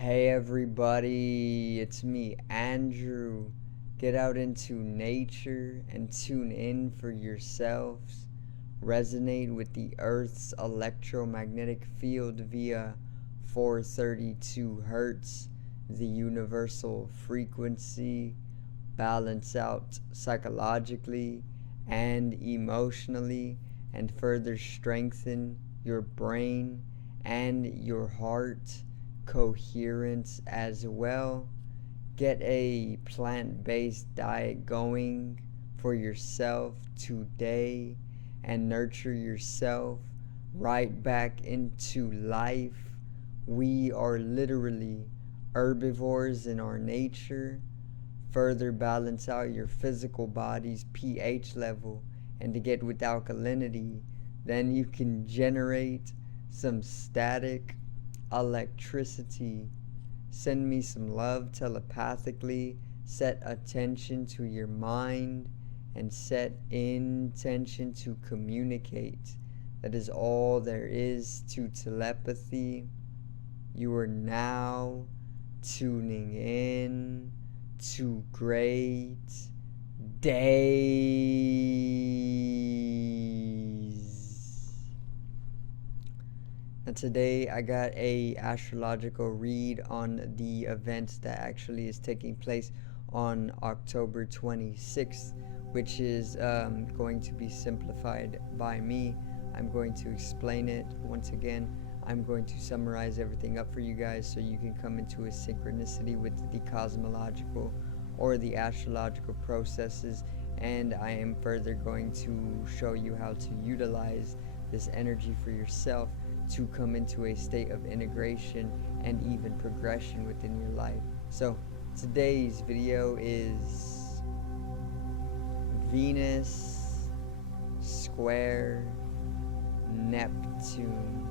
Hey everybody, it's me, Andrew. Get out into nature and tune in for yourselves. Resonate with the Earth's electromagnetic field via 432 Hertz, the universal frequency. Balance out psychologically and emotionally, and further strengthen your brain and your heart coherence as well. Get a plant based diet going for yourself today and nurture yourself right back into life. We are literally herbivores in our nature. Further balance out your physical body's pH level, and to get with alkalinity, then you can generate some static electricity. Send me some love telepathically. Set attention to your mind and set intention to communicate. That is all there is to telepathy. You are now tuning in to great days. And today I got a astrological read on the event that actually is taking place on October 26th, which is going to be simplified by me. I'm going to explain it once again. I'm going to summarize everything up for you guys so you can come into a synchronicity with the cosmological or the astrological processes, and I am further going to show you how to utilize this energy for yourself to come into a state of integration and even progression within your life. So today's video is Venus square Neptune.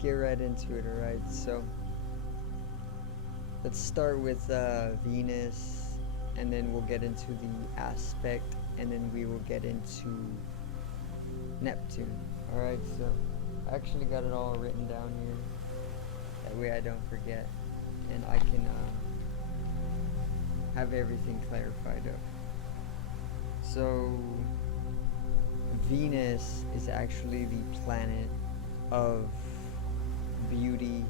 Get right into it. Alright, so let's start with Venus, and then we'll get into the aspect, and then we will get into Neptune. Alright, so I actually got it all written down here, that way I don't forget and I can have everything clarified up. So Venus is actually the planet of beauty,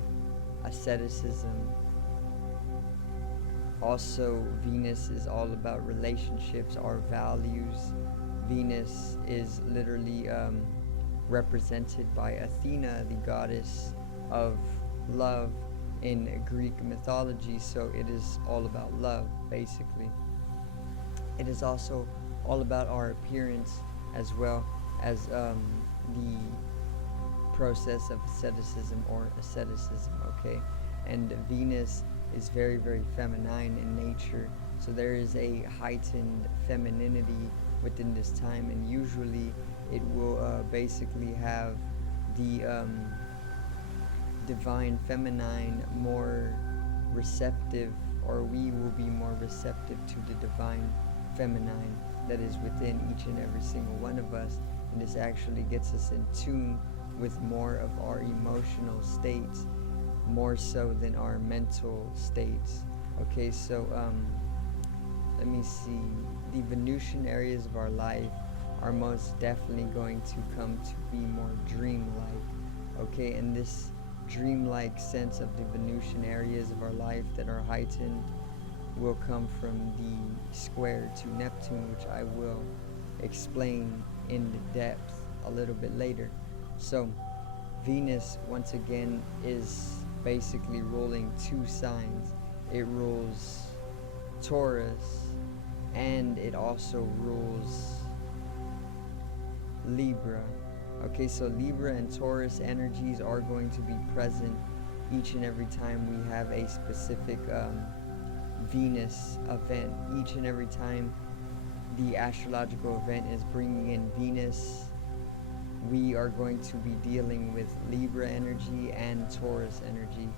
asceticism. Also, Venus is all about relationships, our values. Venus is literally represented by Athena, the goddess of love in Greek mythology, so it is all about love, basically. It is also all about our appearance, as well as the process of asceticism or asceticism, okay? And Venus is very, very feminine in nature, so there is a heightened femininity within this time, and usually it will basically have the divine feminine more receptive, or we will be more receptive to the divine feminine that is within each and every single one of us, and this actually gets us in tune with more of our emotional states, more so than our mental states. Okay, so let me see. The Venusian areas of our life are most definitely going to come to be more dreamlike. Okay, and this dreamlike sense of the Venusian areas of our life that are heightened will come from the square to Neptune, which I will explain in depth a little bit later. So Venus, once again, is basically ruling two signs. It rules Taurus, and it also rules Libra. Okay, so Libra and Taurus energies are going to be present each and every time we have a specific Venus event. Each and every time the astrological event is bringing in Venus we are going to be dealing with Libra energy and Taurus energy.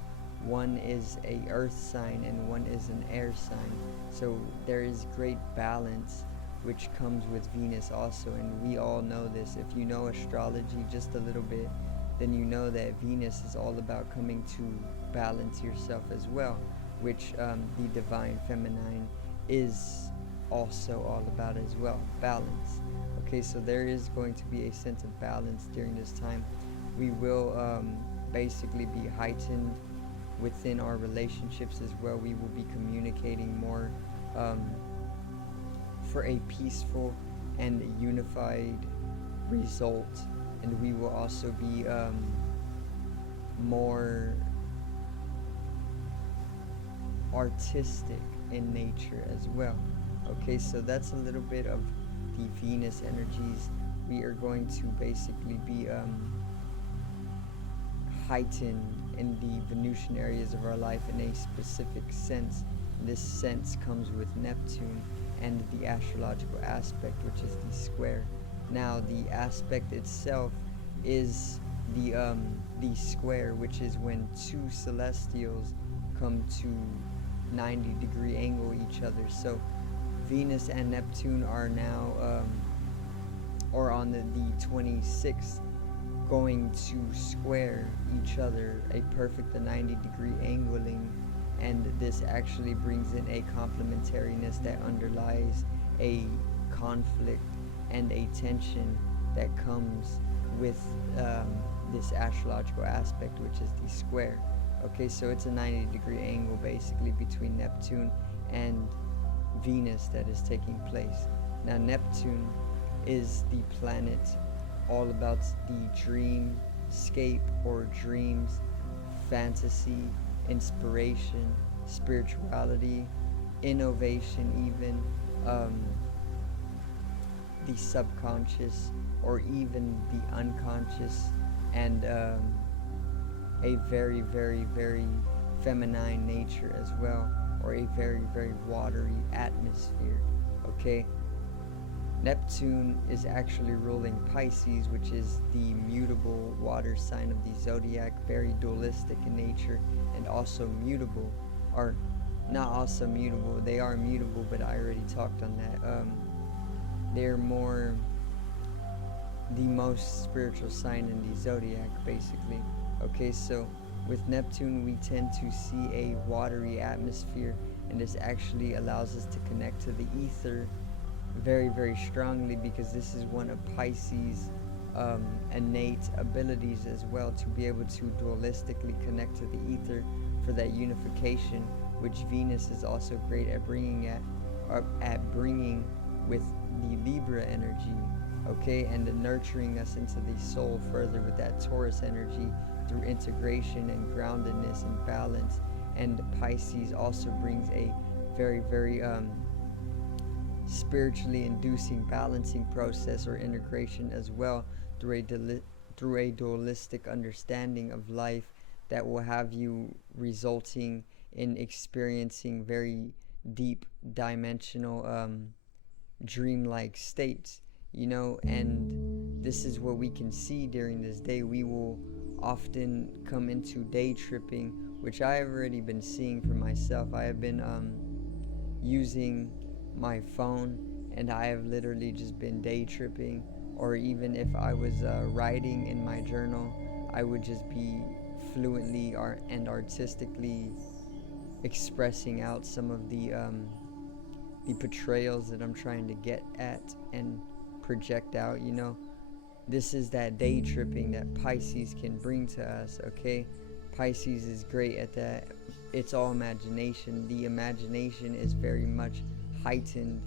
One is a earth sign and one is an air sign. So there is great balance which comes with Venus also, and we all know this. If you know astrology just a little bit, then you know that Venus is all about coming to balance yourself as well, which the divine feminine is also all about as well, balance. Okay, so there is going to be a sense of balance during this time. We will basically be heightened within our relationships as well. We will be communicating more for a peaceful and unified result, and we will also be more artistic in nature as well. Okay, so that's a little bit of the Venus energies. We are going to basically be heightened in the Venusian areas of our life in a specific sense. This sense comes with Neptune and the astrological aspect, which is the square. Now, the aspect itself is the square, which is when two celestials come to 90-degree angle each other. So Venus and Neptune are now, or on the 26th, going to square each other, a perfect 90-degree angling, and this actually brings in a complementariness that underlies a conflict and a tension that comes with this astrological aspect, which is the square. Okay, so it's a 90-degree angle basically between Neptune and Venus that is taking place. Now, Neptune is the planet all about the dreamscape or dreams, fantasy, inspiration, spirituality, innovation, even the subconscious or even the unconscious, and a very, very, very feminine nature as well, or a very, very watery atmosphere. Okay, Neptune is actually ruling Pisces, which is the mutable water sign of the zodiac, very dualistic in nature and also mutable, or not also mutable, they are mutable, but I already talked on that. They're more the most spiritual sign in the zodiac, basically. Okay, so with Neptune, we tend to see a watery atmosphere, and this actually allows us to connect to the ether very, very strongly, because this is one of Pisces' innate abilities as well, to be able to dualistically connect to the ether for that unification, which Venus is also great at bringing with the Libra energy. Okay, and nurturing us into the soul further with that Taurus energy through integration and groundedness and balance. And Pisces also brings a very, very spiritually inducing balancing process or integration as well, through a dualistic understanding of life that will have you resulting in experiencing very deep dimensional dreamlike states, and this is what we can see during this day. We will often come into day tripping, which I have already been seeing for myself. I have been using my phone, and I have literally just been day tripping, or even if I was writing in my journal, I would just be fluently and artistically expressing out some of the portrayals that I'm trying to get at and project out. This is that day tripping that Pisces can bring to us. Okay, Pisces is great at that. It's all imagination. The imagination is very much heightened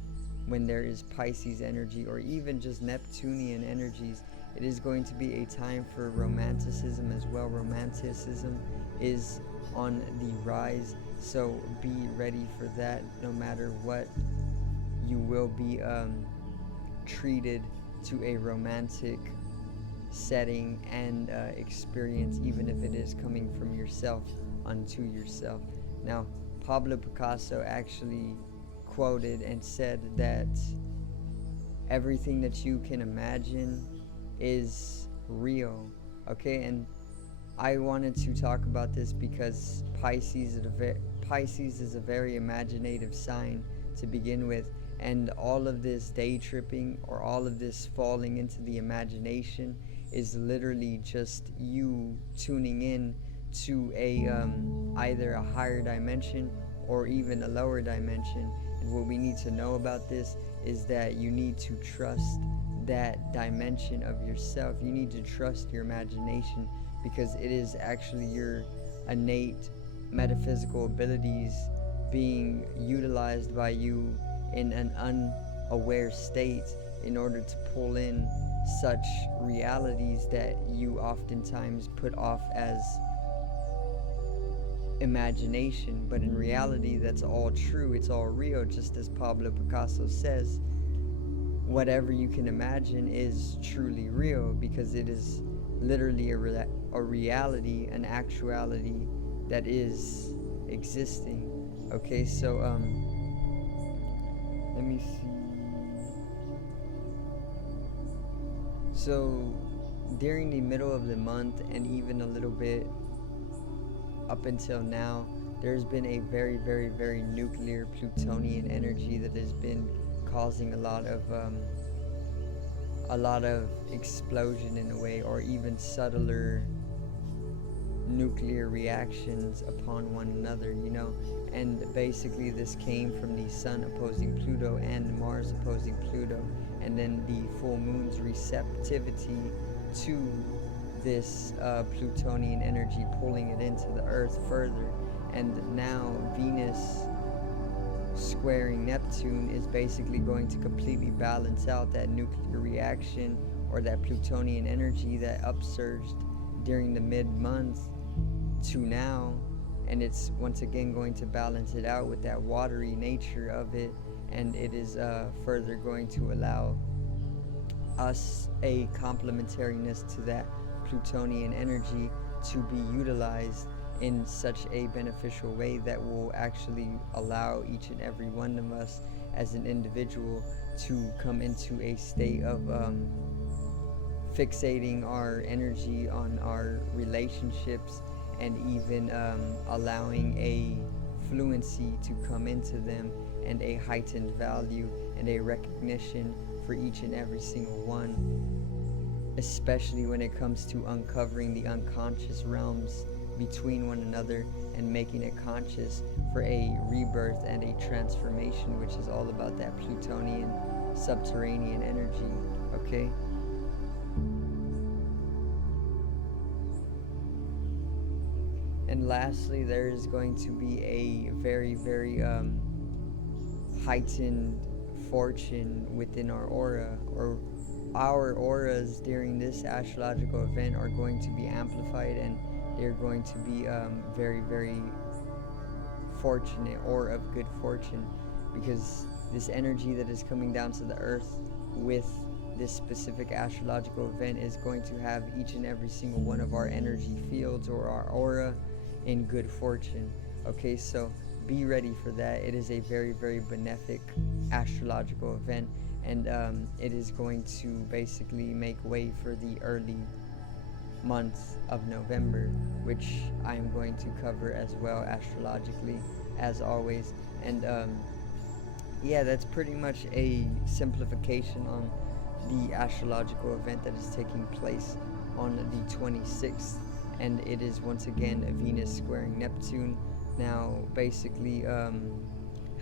when there is Pisces energy, or even just Neptunian energies. It is going to be a time for romanticism as well. Romanticism is on the rise, so be ready for that. No matter what, you will be treated to a romantic setting and experience, even if it is coming from yourself unto yourself. Now, Pablo Picasso actually quoted and said that everything that you can imagine is real. Okay, and I wanted to talk about this because Pisces is a very imaginative sign to begin with, and all of this day tripping or all of this falling into the imagination is literally just you tuning in to a either a higher dimension or even a lower dimension. And what we need to know about this is that you need to trust that dimension of yourself. You need to trust your imagination, because it is actually your innate metaphysical abilities being utilized by you in an unaware state in order to pull in such realities that you oftentimes put off as imagination. But in reality, that's all true, it's all real. Just as Pablo Picasso says, whatever you can imagine is truly real, because it is literally a reality, an actuality that is existing. Okay, so let me see. So during the middle of the month, and even a little bit up until now, there's been a very, very, very nuclear Plutonian energy that has been causing a lot of explosion in a way, or even subtler nuclear reactions upon one another, and basically this came from the Sun opposing Pluto and Mars opposing Pluto, and then the full moon's receptivity to this Plutonian energy, pulling it into the Earth further. And now Venus squaring Neptune is basically going to completely balance out that nuclear reaction, or that Plutonian energy that upsurged during the mid-month to now, and it's once again going to balance it out with that watery nature of it, and it is further going to allow us a complementariness to that Plutonian energy to be utilized in such a beneficial way that will actually allow each and every one of us as an individual to come into a state of fixating our energy on our relationships, and even allowing a fluency to come into them, and a heightened value and a recognition for each and every single one, especially when it comes to uncovering the unconscious realms between one another and making it conscious for a rebirth and a transformation, which is all about that Plutonian subterranean energy. Okay, and lastly, there is going to be a very, very heightened fortune within our aura, or our auras during this astrological event are going to be amplified, and they're going to be very, very fortunate, or of good fortune, because this energy that is coming down to the earth with this specific astrological event is going to have each and every single one of our energy fields, or our aura, in good fortune. Okay, so be ready for that. It is a very, very benefic astrological event, and it is going to basically make way for the early month of November, which I am going to cover as well astrologically, as always. And yeah, that's pretty much a simplification on the astrological event that is taking place on the 26th, and it is once again Venus squaring Neptune. Now basically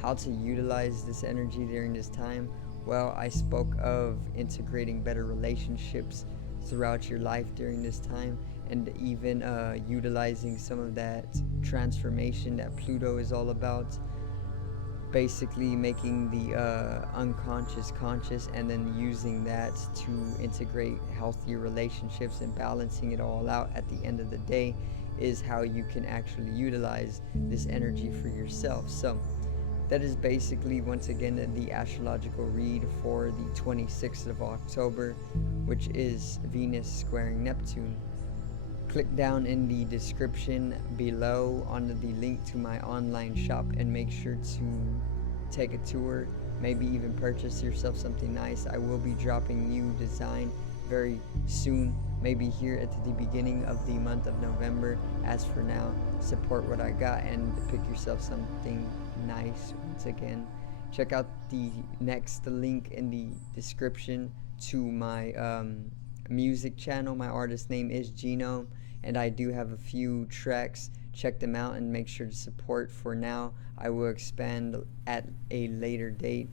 how to utilize this energy during this time, well, I spoke of integrating better relationships throughout your life during this time, and even utilizing some of that transformation that Pluto is all about, basically making the unconscious conscious, and then using that to integrate healthier relationships and balancing it all out at the end of the day is how you can actually utilize this energy for yourself. So that is basically, once again, the astrological read for the 26th of October, which is Venus squaring Neptune. Click down in the description below on the link to my online shop, and make sure to take a tour, maybe even purchase yourself something nice. I will be dropping new design very soon, maybe here at the beginning of the month of November. As for now, support what I got and pick yourself something nice. Once again, check out the next link in the description to my music channel. My artist name is Genome, and I do have a few tracks. Check them out and make sure to support. For now, I will expand at a later date.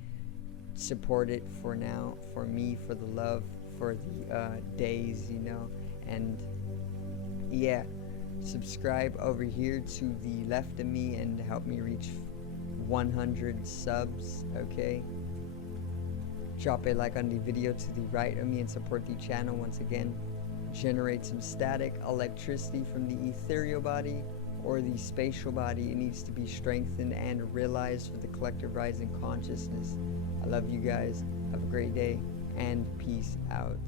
Support it for now, for me, for the love, for the days, you know. And yeah, subscribe over here to the left of me and help me reach 100 subs, okay? Drop a like on the video to the right of me and support the channel. Once again, generate some static electricity from the ethereal body or the spatial body. It needs to be strengthened and realized for the collective rising consciousness. I love you guys. Have a great day and peace out.